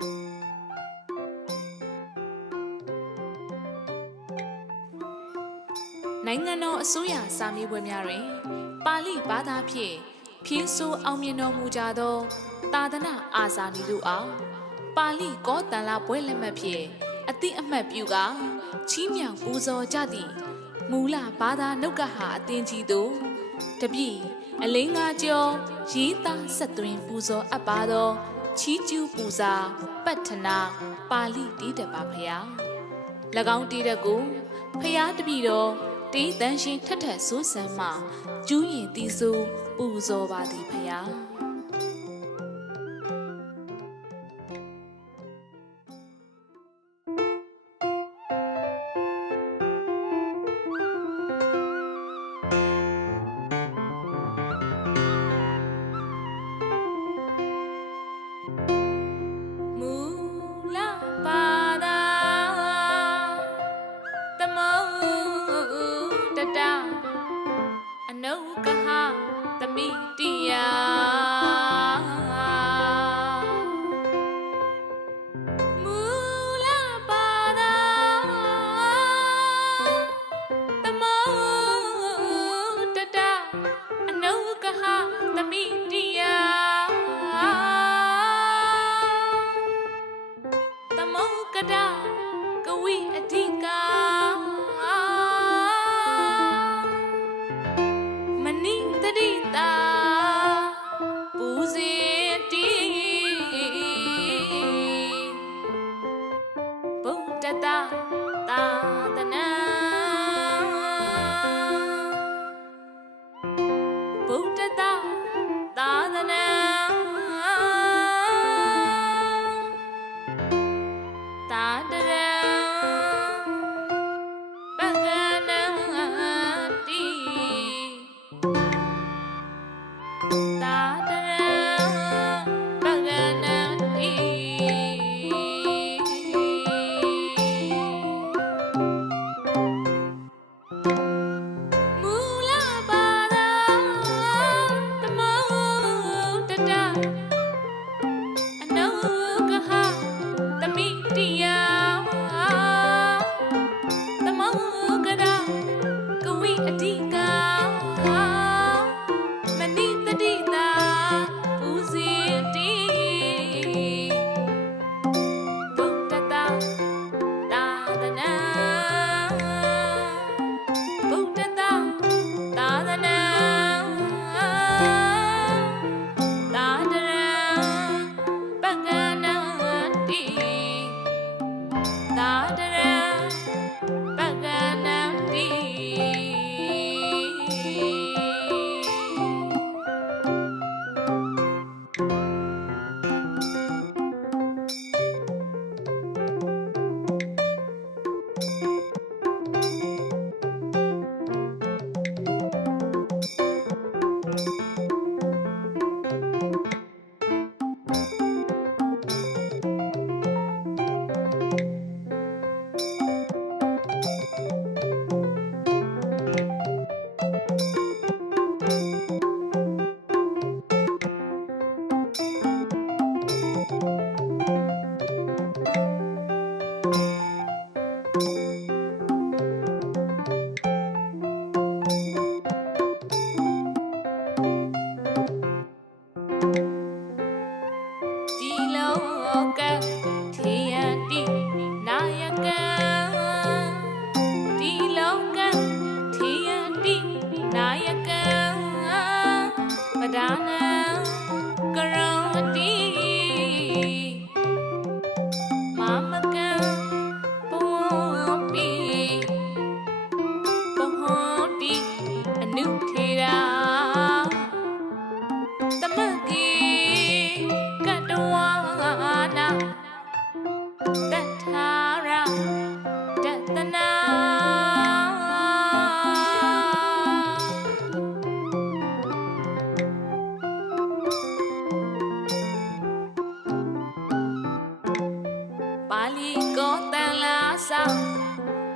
နိုင်ငံတော်အစိုးရစာမေးပွဲများတွင်ပါဠိဘာသာဖြင့်ဖြေဆိုအောင်မြင်တော်မူကြသောသာသနာအာဇာနည်တို့အားပါဠိကောတန်လပွဲလက်မှတ်ဖြင့်အတိအမှတ်ပြုကာချီးမြှောက်ပူဇော်ကြသည့်မူလဘာသာနှုတ်ကဟာအသင်ကြီးတို့တပြည့်အလင်းငါကျော်ရေးသားဆက်သွင်းပူဇော်အပ်ပါသောချီးကျူးပူဇာပတ္ထနာပါဠိတီးတတ်ပါဖရာ၎င်းတီးတတ်ကိုဖရာတပည့်တော်တေးတန်ရှင်ထက်ထက်ဆိုးဆန်းမှကျူးရင်တီးဆိုးပူဇော်ပါသည်ဖရာအနုကဟသမိတိယမူလပါဒသမုတတအနုကဟသမိတိယသမုကဒကဝိအဓိကာသာသနာဗုဒ္ဓသာသနာသာတရံပကနံတိသာတရံပကနံတိ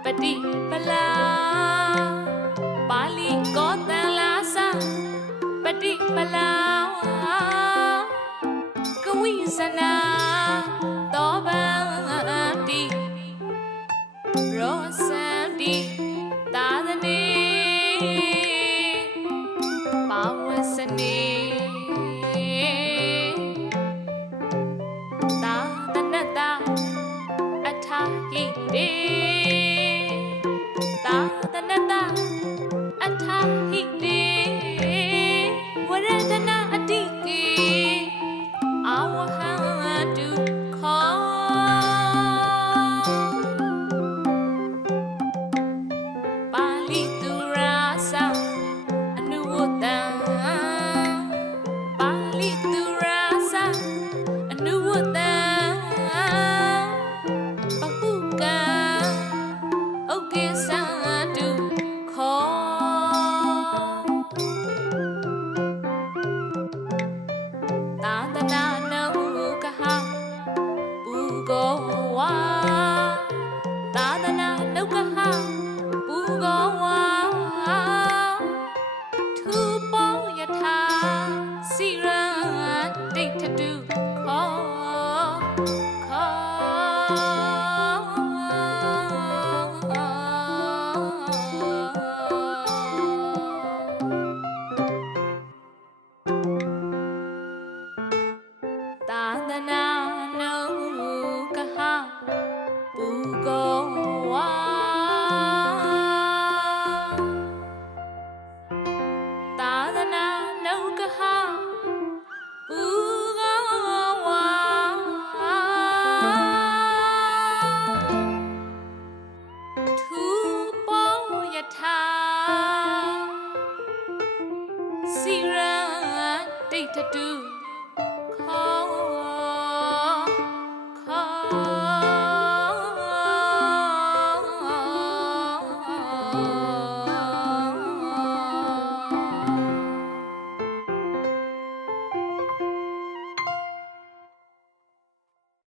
ပတိပလာပါဠိကောတန်လာစပတိပလာကဝိဇနာသော တိတ်ထတူခေါ်ခေါ်သာသနာ